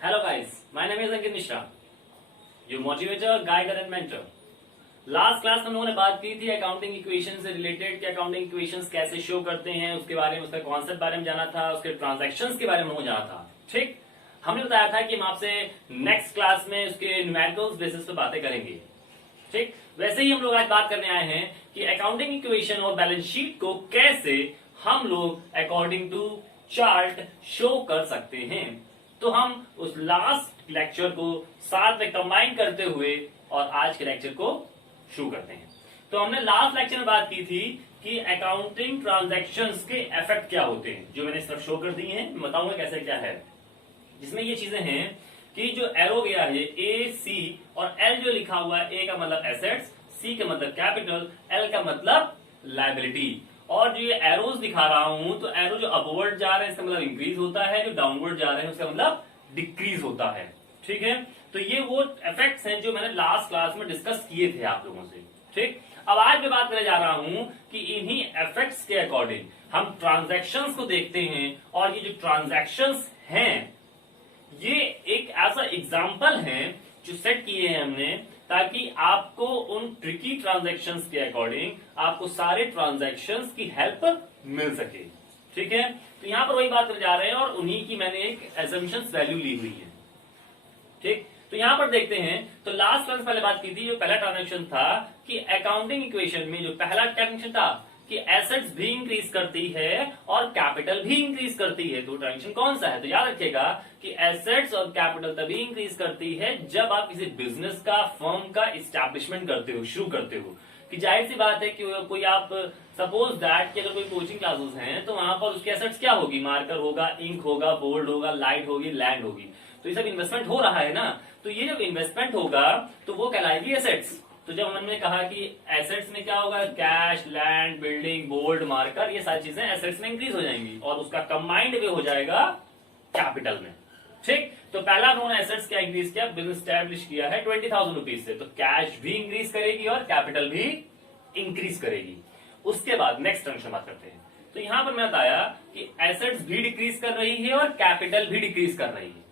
Hello guys, my name is Ankit Mishra, your motivator, guider and mentor. Last class में हम लोगों ने बात की थी अकाउंटिंग इक्वेशन से रिलेटेड कि अकाउंटिंग इक्वेशंस कैसे शो करते हैं, उसके बारे में, उसका कॉन्सेप्ट बारे में जाना था, उसके ट्रांजैक्शंस के बारे में जाना था। ठीक, हमने बताया था कि हम आपसे नेक्स्ट क्लास में उसके न्यूमेरिकल्स बेसिस पे बातें करेंगे। ठीक, वैसे ही हम लोग आज बात करने आए हैं कि अकाउंटिंग इक्वेशन और बैलेंस शीट को कैसे हम लोग अकॉर्डिंग टू चार्ट शो कर सकते हैं। तो हम उस लास्ट लेक्चर को साथ में कंबाइन करते हुए और आज के लेक्चर को शुरू करते हैं। तो हमने लास्ट लेक्चर में बात की थी कि अकाउंटिंग ट्रांजैक्शंस के इफेक्ट क्या होते हैं, जो मैंने सिर्फ शो कर दी हैं, मैं बताऊंगा कैसे क्या है, जिसमें ये चीजें हैं कि जो एरो गया है ए सी और एल जो लिखा हुआ है, ए का मतलब एसेट्स, सी का मतलब कैपिटल, एल का मतलब लायबिलिटी। और जो ये एरोज दिखा रहा हूं, तो एरो जो अपवर्ड जा रहे हैं इसका मतलब इंक्रीज होता है, जो डाउनवर्ड जा रहे हैं उसका मतलब डिक्रीज होता है। ठीक है, तो ये वो इफेक्ट्स हैं जो मैंने लास्ट क्लास में डिस्कस किए थे आप लोगों से। ठीक, अब आज मैं बात करने जा रहा हूं कि इन्हीं इफेक्ट्स के अकॉर्डिंग हम ट्रांजैक्शंस को देखते हैं, और ये जो ट्रांजैक्शंस हैं ये एक ऐसा एग्जाम्पल है जो सेट किए हैं हमने, ताकि आपको उन ट्रिकी ट्रांजैक्शंस के अकॉर्डिंग आपको सारे ट्रांजैक्शंस की हेल्प मिल सके। ठीक है, तो यहां पर वही बात करने जा रहे हैं और उन्हीं की मैंने एक एजम्पशंस वैल्यू ली हुई है। ठीक, तो यहां पर देखते हैं, तो लास्ट क्लास पहले बात की थी, जो पहला ट्रांजैक्शन था कि अकाउंटिंग इक्वेशन में जो पहला ट्रांजैक्शन था कि एसेट्स भी इंक्रीज करती है और कैपिटल भी इंक्रीज करती है। तो ट्रांजैक्शन कौन सा है, तो याद रखिएगा कि एसेट्स और कैपिटल तभी इंक्रीज करती है जब आप किसी बिजनेस का, फर्म का इस्टेब्लिशमेंट करते हो, शुरू करते हो। कि जाहिर सी बात है कि कोई आप सपोज दैट कि अगर कोई कोचिंग क्लासेस हैं तो वहां पर उसकी एसेट्स क्या होगी, मार्कर होगा, इंक होगा, बोर्ड होगा, लाइट होगी, लैंड होगी। तो ये सब इन्वेस्टमेंट हो रहा है ना, तो ये जब इन्वेस्टमेंट होगा तो वो कहलाएगी एसेट्स। तो जब हमने कहा कि एसेट्स में क्या होगा, cash, land, building, board, marker, ये सारी चीजें एसेट्स में इंक्रीज हो जाएंगी और उसका कंबाइंड वे हो जाएगा कैपिटल में। ठीक, तो पहला उन्होंने एसेट्स क्या इंक्रीज किया, बिजनेस स्टैब्लिश किया है 20,000 रुपीज से, तो कैश भी इंक्रीज करेगी और कैपिटल भी इंक्रीज करेगी। उसके बाद नेक्स्ट ट्रांजैक्शन बात करते हैं। तो यहां पर मैं बताया कि एसेट्स भी डिक्रीज कर रही है और कैपिटल भी डिक्रीज कर रही है।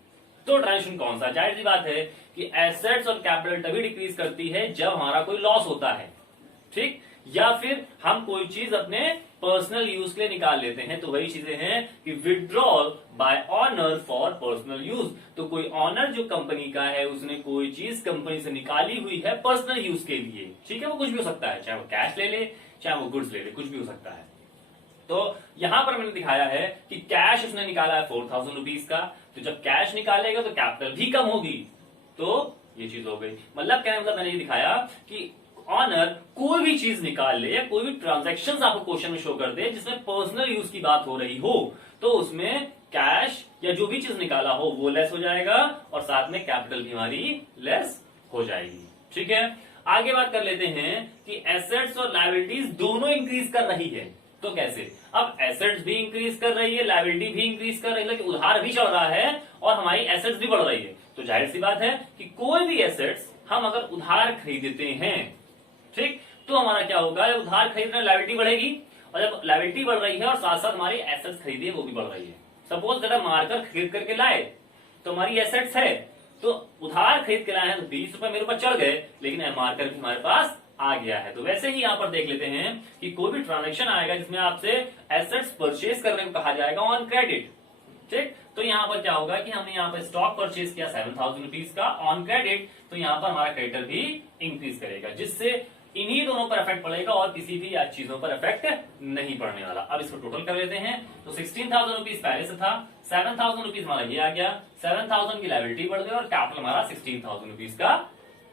तो ट्रांजैक्शन कौन सा, जाहिर सी बात है कि एसेट्स और कैपिटल तभी डिक्रीज करती है जब हमारा कोई लॉस होता है। ठीक, या फिर हम कोई चीज अपने पर्सनल यूज के लिए निकाल लेते हैं, तो वही चीजें हैं कि withdrawal bye honour for personal use. तो कोई ऑनर जो कंपनी का है, उसने कोई चीज कंपनी से निकाली हुई है पर्सनल यूज के लिए। ठीक है, वो कुछ भी हो सकता है, चाहे वो कैश ले ले, चाहे वो गुड्स ले ले, कुछ भी हो सकता है। तो यहां पर मैंने दिखाया है कि कैश उसने निकाला है 4,000 रुपीज का, तो जब कैश निकालेगा तो कैपिटल भी कम होगी, तो ये चीज हो गई। मतलब क्या, मतलब मैंने ये दिखाया कि ऑनर कोई भी चीज निकाल ले या कोई भी ट्रांजैक्शंस आपको क्वेश्चन में शो कर दे जिसमें पर्सनल यूज की बात हो रही हो, तो उसमें कैश या जो भी चीज निकाला हो वो लेस हो जाएगा और साथ में कैपिटल भी हमारी लेस हो जाएगी। ठीक है, आगे बात कर लेते हैं कि एसेट्स और लायबिलिटीज दोनों इंक्रीज कर रही है। तो कैसे, अब एसेट्स भी इंक्रीज कर रही है, लायबिलिटी भी इंक्रीज कर रही है, लेकिन उधार भी चल रहा है और हमारी एसेट्स भी बढ़ रही है। तो जाहिर सी बात है कि कोई भी एसेट्स हम अगर उधार खरीदते हैं, ठीक, तो हमारा क्या होगा, उधार खरीदना लायबिलिटी बढ़ेगी, और जब लायबिलिटी बढ़ रही है और साथ साथ हमारी एसेट्स खरीदी है वो भी बढ़ रही है। सपोज अगर मार्कर खरीद करके लाए तो हमारी एसेट्स है, तो उधार खरीद के लाए हैं तो 20 रुपए मेरे ऊपर चढ़ गए, लेकिन मार्कर भी हमारे पास आ गया है। तो वैसे ही यहां पर देख लेते हैं कि कोई भी ट्रांजैक्शन आएगा जिसमें आपसे एसेट्स परचेज करने को कहा जाएगा ऑन क्रेडिट। ठीक, तो यहां पर क्या होगा कि हमने यहां पर स्टॉक परचेज किया 7,000 रुपीज का ऑन क्रेडिट, तो यहां पर हमारा क्रेडिटर भी इंक्रीज करेगा, जिससे इन्हीं दोनों पर इफेक्ट पड़ेगा और किसी भी चीजों पर इफेक्ट नहीं पड़ने वाला। अब इसको टोटल कर लेते हैं, तो 16,000 रुपीज पहले से था, 7,000 रुपीज हमारा ये आ गया, 7,000 की लायबिलिटी बढ़ गई और कैपिटल हमारा 16,000 रुपीज का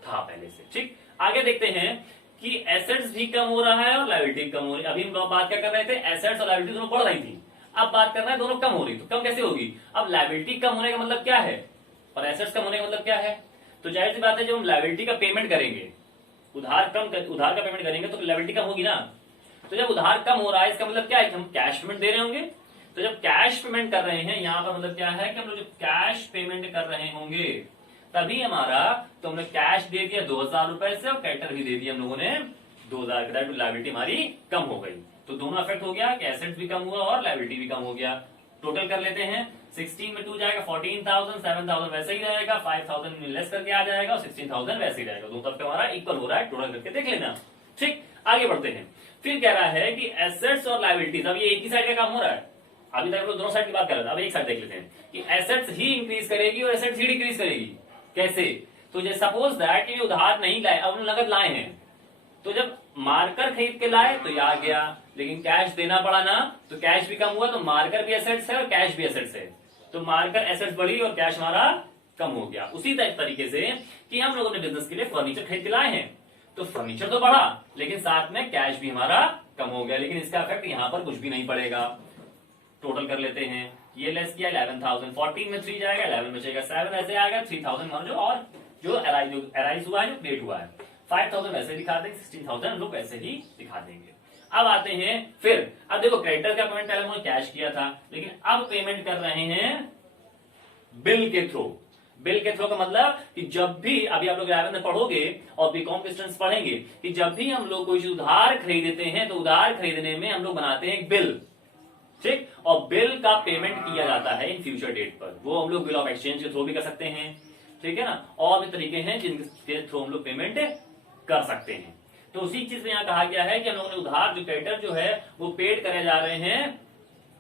था पहले से। ठीक, आगे देखते हैं कि एसेट्स भी कम हो रहा है और लायबिलिटी कम हो रही है। अभी हम बात क्या कर रहे थे, एसेट्स और लायबिलिटी दोनों बढ़ रही थी, अब बात कर रहे हैं दोनों कम हो रही, तो कम कैसे होगी। अब लायबिलिटी कम होने का मतलब क्या है और एसेट्स कम होने का मतलब क्या है, तो जाहिर सी बात है जब हम लायबिलिटी का पेमेंट करेंगे, उधार का पेमेंट करेंगे तो लायबिलिटी कम होगी ना। तो जब उधार कम हो रहा है इसका मतलब क्या है कि हम कैश पेमेंट दे रहे होंगे, तो जब कैश पेमेंट कर रहे हैं यहां पर मतलब क्या है कि हम लोग जब कैश पेमेंट कर रहे होंगे तभी हमारा, तो हमने कैश दे दिया 2,000 रुपए से और क्रेडिटर भी दे दिया हम लोगों ने 2,000, लायबिलिटी हमारी कम हो गई। तो दोनों इफेक्ट हो गया कि एसेट्स भी कम हुआ और लायबिलिटी भी कम हो गया। टोटल कर लेते हैं, 16 में 2 जाएगा 14,000, 7,000 वैसे ही रहेगा, 5,000 लेस करके आ जाएगा और 16,000 वैसे ही रहेगा। दोनों तरफ का हमारा इक्वल हो रहा है, टोटल करके देख लेना। ठीक, आगे बढ़ते हैं। फिर कह रहा है कि एसेट्स और लायबिलिटीज, अब ये एक ही साइड का काम हो रहा है, अभी तक हम लोग दोनों साइड की बात कर रहे थे, अब एक साइड देख लेते हैं कि एसेट्स ही इंक्रीज करेगी और एसेट्स ही डिक्रीज करेगी। कैसे? तो जैसे सपोज दैट कि उधार नहीं लाए, अब नगद लाए हैं, तो जब मार्कर खरीद के लाए तो ये आ गया, लेकिन कैश देना पड़ा ना, तो कैश भी कम हुआ, तो मार्कर भी एसेट्स है और कैश भी एसेट्स है, तो मार्कर एसेट्स बढ़ी और कैश हमारा कम हो गया। उसी तरीके से कि हम लोगों ने बिजनेस के लिए फर्नीचर खरीद के लाए हैं, तो फर्नीचर तो बढ़ा लेकिन साथ में कैश भी हमारा कम हो गया, लेकिन इसका इफेक्ट यहां पर कुछ भी नहीं पड़ेगा। टोटल कर लेते हैं, ये लेस किया 11,000, 14 में 3 जाएगा, 11 बचेगा 7, ऐसे आएगा 3,000 मान लो, और जो अराइज हुआ है, जो क्रिएट हुआ है 5,000 वैसे दिखा देंगे, 16,000 हम लोग वैसे ही दिखा देंगे। अब आते हैं फिर, अब देखो क्रेडिटर का पेमेंट पहले उन्होंने कैश किया था, लेकिन अब पेमेंट कर रहे हैं बिल के थ्रू। बिल के थ्रू का मतलब कि जब भी, अभी आप लोग 11 में पढ़ोगे और बीकॉम के स्टूडेंट्स पढ़ेंगे कि जब भी हम लोग कोई चीज उधार खरीदते हैं तो उधार खरीदने में हम लोग बनाते हैं एक बिल, ठीक, और बिल का पेमेंट किया जाता है इन फ्यूचर डेट पर, वो हम लोग बिल ऑफ एक्सचेंज के थ्रू भी कर सकते हैं, ठीक है ना, और भी तरीके हैं जिनके थ्रू हम लोग पेमेंट कर सकते हैं। तो उसी चीज में यहां कहा गया है कि हम लोगों ने उधार जो क्रेडिटर जो है वो पेड करे जा रहे हैं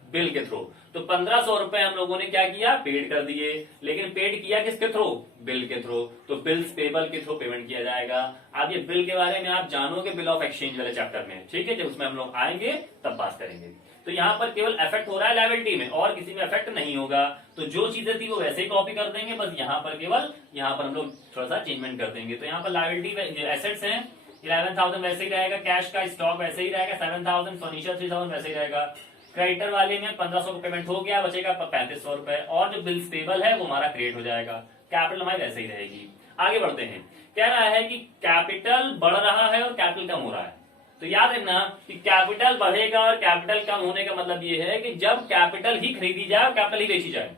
बिल के थ्रू। तो 1,500 रुपए हम लोगों ने क्या किया, पेड कर दिए, लेकिन पेड किया किसके थ्रू, बिल के थ्रू, तो बिल्स पेबल के थ्रू पेमेंट किया जाएगा। अब ये बिल के बारे में आप जानोगे बिल ऑफ एक्सचेंज वाले चैप्टर में, ठीक है, जब उसमें हम लोग आएंगे तब बात करेंगे। तो यहाँ पर केवल इफेक्ट हो रहा है लायबिलिटी में, और किसी में इफेक्ट नहीं होगा, तो जो चीजें थी वो वैसे ही कॉपी कर देंगे, बस यहाँ पर केवल यहाँ पर हम लोग थोड़ा सा चेंजमेंट कर देंगे। तो यहाँ पर लायबिलिटी एसेट्स हैं 11,000 वैसे ही रहेगा, कैश का स्टॉक वैसे ही रहेगा 7,000, फर्नीचर 3,000 वैसे ही रहेगा, क्रेडिटर वाले में 1,500 का पेमेंट हो गया, बचेगा 3,500 रुपए, और जो बिल्स पेबल है वो हमारा क्रिएट हो जाएगा, कैपिटल हमारी वैसे ही रहेगी। आगे बढ़ते हैं, कह रहा है कि कैपिटल बढ़ रहा है और कैपिटल कम हो रहा है। तो याद रखना कि कैपिटल बढ़ेगा और कैपिटल कम होने का मतलब ये है कि जब कैपिटल ही खरीदी जाए और कैपिटल ही बेची जाए,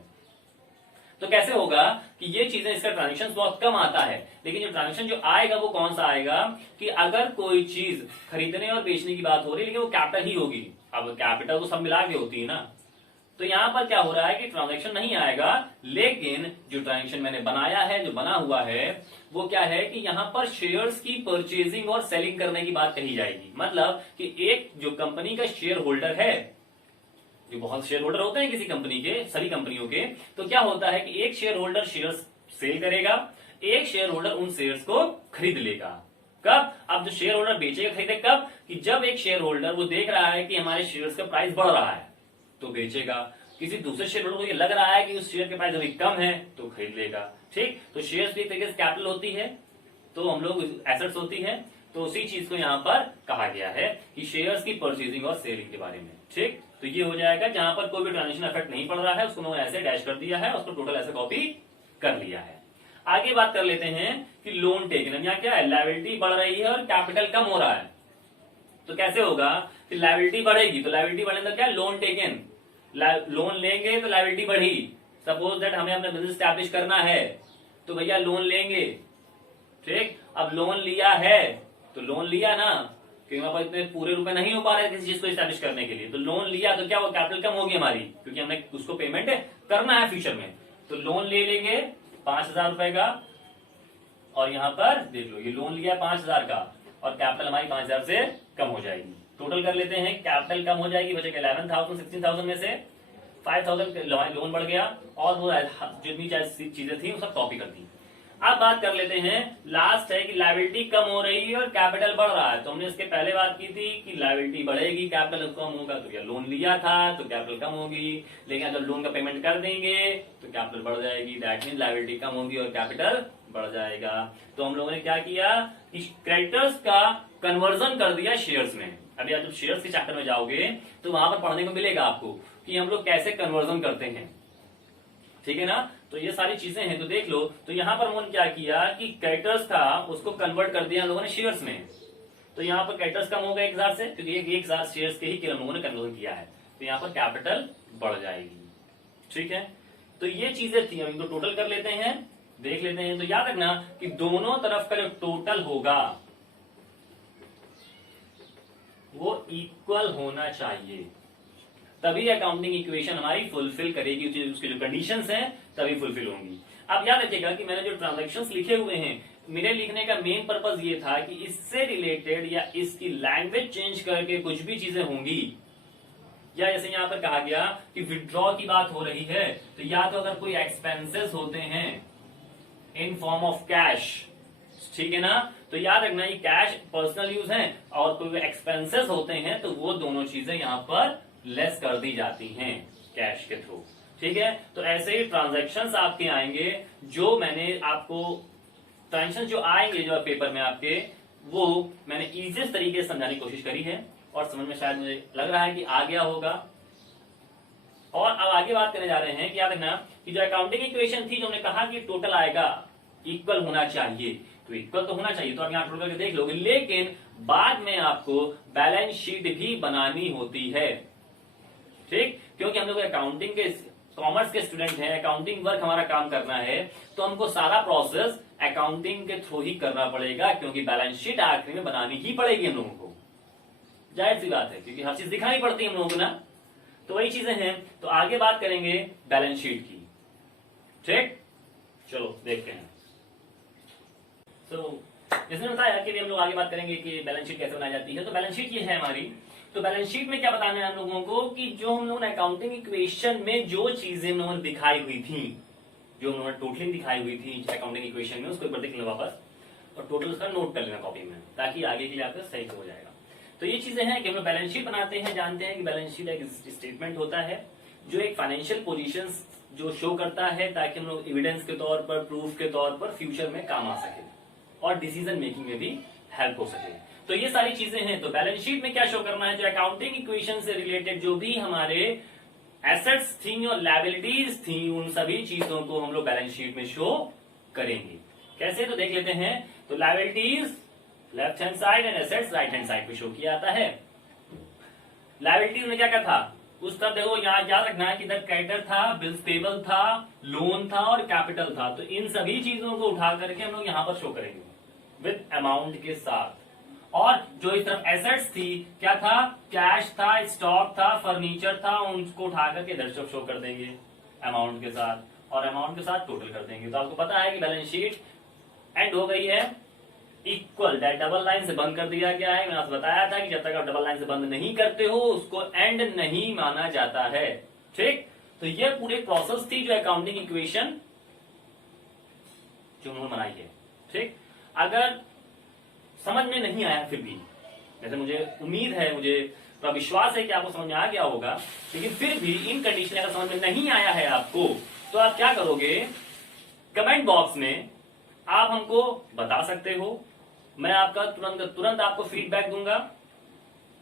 तो कैसे होगा कि ये चीजें, इसका ट्रांजेक्शन बहुत कम आता है, लेकिन जो ट्रांजेक्शन जो आएगा वो कौन सा आएगा कि अगर कोई चीज खरीदने और बेचने की बात हो रही है लेकिन वो कैपिटल ही होगी, अब कैपिटल तो सब मिला के होती है ना, तो यहां पर क्या हो रहा है कि ट्रांजैक्शन नहीं आएगा, लेकिन जो ट्रांजैक्शन मैंने बनाया है, जो बना हुआ है, वो क्या है कि यहां पर शेयर्स की परचेजिंग और सेलिंग करने की बात कही जाएगी। मतलब कि एक जो कंपनी का शेयर होल्डर है, जो बहुत शेयर होल्डर होते हैं किसी कंपनी के, सभी कंपनियों के, तो क्या होता है कि एक शेयर होल्डर शेयर्स सेल करेगा, एक शेयर होल्डर उन शेयर्स को खरीद लेगा। कब? अब जो शेयर होल्डर बेचेगा खरीदे कब, कि जब एक शेयर होल्डर वो देख रहा है कि हमारे शेयर्स का प्राइस बढ़ रहा है तो बेचेगा, किसी दूसरे शेयर होल्डर को ये लग रहा है कि उस शेयर के प्राइस अभी कम है तो खरीद लेगा। ठीक, तो शेयर्स भी एक तरीके से कैपिटल होती है, तो हम लोग एसेट्स होती है, तो उसी चीज को यहाँ पर कहा गया है कि शेयर्स की परचेजिंग और सेलिंग के बारे में। ठीक, तो ये हो जाएगा जहां पर कोई भी ट्रांजेक्शन इफेक्ट नहीं पड़ रहा है उसको उन्होंने ऐसे डैश कर दिया है, उसको टोटल ऐसे कॉपी कर लिया है। आगे बात कर लेते हैं कि लोन टेकन, यहाँ क्या है, लायबिलिटी बढ़ रही है और कैपिटल कम हो रहा है, तो कैसे होगा कि लायबिलिटी बढ़ेगी, तो लायबिलिटी बढ़ने तो क्या, लोन टेकन, लोन लेंगे तो लायबिलिटी बढ़ी। सपोज दैट हमें अपना बिजनेस स्टैब्लिश करना है तो भैया लोन लेंगे। ठीक, अब लोन लिया है तो लोन लिया ना, क्योंकि हमारे पास इतने पूरे रुपए नहीं हो पा रहे किसी चीज को स्टैब्लिश करने के लिए, तो लोन लिया तो क्या, वो कैपिटल कम होगी हमारी, क्योंकि हमने उसको पेमेंट करना है फ्यूचर में, तो लोन ले लेंगे 5,000 रुपए का, और यहाँ पर देख लो ये लोन लिया 5,000 का और कैपिटल हमारी 5,000 से कम हो जाएगी। टोटल कर लेते हैं, कैपिटल कम हो जाएगी, बचेगा 11,000, 16,000 में से 5,000 लोन बढ़ गया और वो जितनी चीजें थी वो सब कॉपी कर दी। अब बात कर लेते हैं, लास्ट है कि लायबिलिटी कम हो रही है और कैपिटल बढ़ रहा है। तो हमने इसके पहले बात की थी कि लायबिलिटी बढ़ेगी, कैपिटल कम होगा, तो क्या लोन लिया था तो कैपिटल कम होगी, लेकिन अगर लोन का पेमेंट कर देंगे तो कैपिटल बढ़ जाएगी, दैट मीन लायबिलिटी कम होगी और कैपिटल बढ़ जाएगा। तो हम लोगों ने क्या किया कि क्रेडिटर्स का कन्वर्जन कर दिया शेयर्स में। अभी आप जब शेयर्स के चैप्टर में जाओगे तो वहां पर पढ़ने को मिलेगा आपको कि हम लोग कैसे कन्वर्जन करते हैं, ठीक है ना, तो ये सारी चीजें हैं, तो देख लो। तो यहाँ पर उन्होंने क्या किया कि क्रेडिटर्स था उसको कन्वर्ट कर दिया हम लोगों ने शेयर्स में, तो यहाँ पर क्रेडिटर्स कम हो गए 1,000 से, क्योंकि 1,000 शेयर्स के ही केवल हम लोगों ने कन्वर्जन किया है, तो यहाँ पर कैपिटल बढ़ जाएगी। ठीक है, तो ये चीजें थी, हम इनको टोटल कर लेते हैं, देख लेते हैं। तो याद रखना कि दोनों तरफ का जो टोटल होगा वो इक्वल होना चाहिए, तभी अकाउंटिंग इक्वेशन हमारी फुलफिल करेगी, उसकी जो कंडीशंस हैं तभी फुलफिल होंगी। अब याद रखिएगा कि मैंने जो ट्रांजैक्शंस लिखे हुए हैं, मेरे लिखने का मेन पर्पज ये था कि इससे रिलेटेड या इसकी लैंग्वेज चेंज करके कुछ भी चीजें होंगी, या जैसे यहां पर कहा गया कि विड्रॉ की बात हो रही है, तो या तो अगर कोई एक्सपेंसेस होते हैं इन फॉर्म ऑफ कैश, ठीक है ना, तो याद रखना ये कैश पर्सनल यूज है, और कोई एक्सपेंसेस होते हैं तो वो दोनों चीजें यहां पर लेस कर दी जाती हैं कैश के थ्रू, ठीक है। तो ऐसे ही ट्रांजैक्शंस आपके आएंगे, जो मैंने आपको ट्रांजैक्शन जो आएंगे जो पेपर में आपके, वो मैंने इजीएस्ट तरीके से समझाने की कोशिश करी है, और समझ में शायद मुझे लग रहा है कि आ गया होगा। और अब आगे बात करने जा रहे हैं कि याद रखना कि जो अकाउंटिंग इक्वेशन थी, जो हमने कहा कि टोटल आएगा इक्वल होना चाहिए, तो इक्वल तो होना चाहिए, तो आप यहाँ टोटल करके देख लोगे, लेकिन बाद में आपको बैलेंस शीट भी बनानी होती है, ठीक, क्योंकि हम लोग अकाउंटिंग के कॉमर्स के स्टूडेंट हैं, अकाउंटिंग वर्क हमारा काम करना है, तो हमको सारा प्रोसेस अकाउंटिंग के थ्रू ही करना पड़ेगा, क्योंकि बैलेंस शीट आखिरी में बनानी ही पड़ेगी हम लोगों को, जाहिर सी बात है, क्योंकि हर चीज दिखानी पड़ती है हम लोगों को ना, तो वही चीजें हैं। तो आगे बात करेंगे बैलेंस शीट की, ठीक, चलो देखते हैं। तो जैसे बताया कि हम लोग आगे बात करेंगे कि बैलेंस शीट कैसे बनाई जाती है। तो बैलेंस शीट ये है हमारी, तो बैलेंस शीट में क्या बताना है हम लोगों को कि जो हम लोगों ने अकाउंटिंग इक्वेशन में जो चीजें हम लोगों ने दिखाई हुई थी, जो हम लोगों ने टोटलिंग दिखाई हुई थी अकाउंटिंग इक्वेशन में, उसको एक बार देख लेना वापस, और टोटल उसका नोट कर लेना कॉपी में, ताकि आगे के लिए आपका सही हो जाएगा। तो ये चीजें हैं कि हम लोग बैलेंस शीट बनाते हैं, जानते हैं कि बैलेंस शीट एक स्टेटमेंट होता है जो एक फाइनेंशियल पोजीशन जो शो करता है, ताकि हम लोग एविडेंस के तौर पर, प्रूफ के तौर पर फ्यूचर में काम आ सके और डिसीजन मेकिंग में भी हेल्प हो सके। तो ये सारी चीजें हैं। तो बैलेंस शीट में क्या शो करना है, जो अकाउंटिंग इक्वेशन से रिलेटेड जो भी हमारे एसेट्स थी और लायबिलिटीज थी, उन सभी चीजों को हम लोग बैलेंस शीट में शो करेंगे। कैसे, तो देख लेते हैं। तो liabilities left hand side and assets right hand side पे शो किया जाता है। लायबिलिटीज में क्या क्या था उस तरफ देखो, यहाँ याद रखना है कि इधर क्रेडिटर था, बिल्स पेबल था, लोन था और कैपिटल था। तो इन सभी चीजों को उठा करके हम लोग यहाँ पर शो करेंगे विद अमाउंट के साथ। और जो इस तरफ एसेट्स थी, क्या था, कैश था, स्टॉक था, फर्नीचर था, उनको उठा करके इधर शो कर देंगे अमाउंट के साथ, और अमाउंट के साथ टोटल कर देंगे। तो आपको पता है कि बैलेंस शीट एंड हो गई है इक्वल, डबल लाइन से बंद कर दिया गया है। मैंने आपको बताया था कि जब तक आप डबल लाइन से बंद नहीं करते हो उसको एंड नहीं माना जाता है, ठीक। तो ये पूरी प्रोसेस थी जो अकाउंटिंग इक्वेशन जो उन्होंने बनाई है, ठीक। अगर समझ में नहीं आया फिर भी, जैसे मुझे उम्मीद है, मुझे तो विश्वास है कि आपको समझ में आ गया होगा, लेकिन फिर भी इन कंडीशन अगर समझ में नहीं आया है आपको, तो आप क्या करोगे, कमेंट बॉक्स में आप हमको बता सकते हो, मैं आपका तुरंत आपको फीडबैक दूंगा,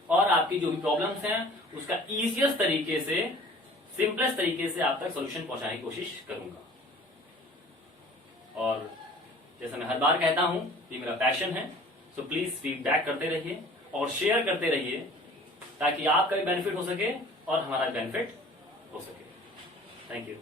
और आपकी जो भी प्रॉब्लम्स हैं उसका इजीएस्ट तरीके से, सिंपलेस्ट तरीके से आप तक सॉल्यूशन पहुंचाने की कोशिश करूंगा। और जैसा मैं हर बार कहता हूं, ये मेरा पैशन है, सो प्लीज फीडबैक करते रहिए और शेयर करते रहिए, ताकि आपका भी बेनिफिट हो सके और हमारा बेनिफिट हो सके। Thank you.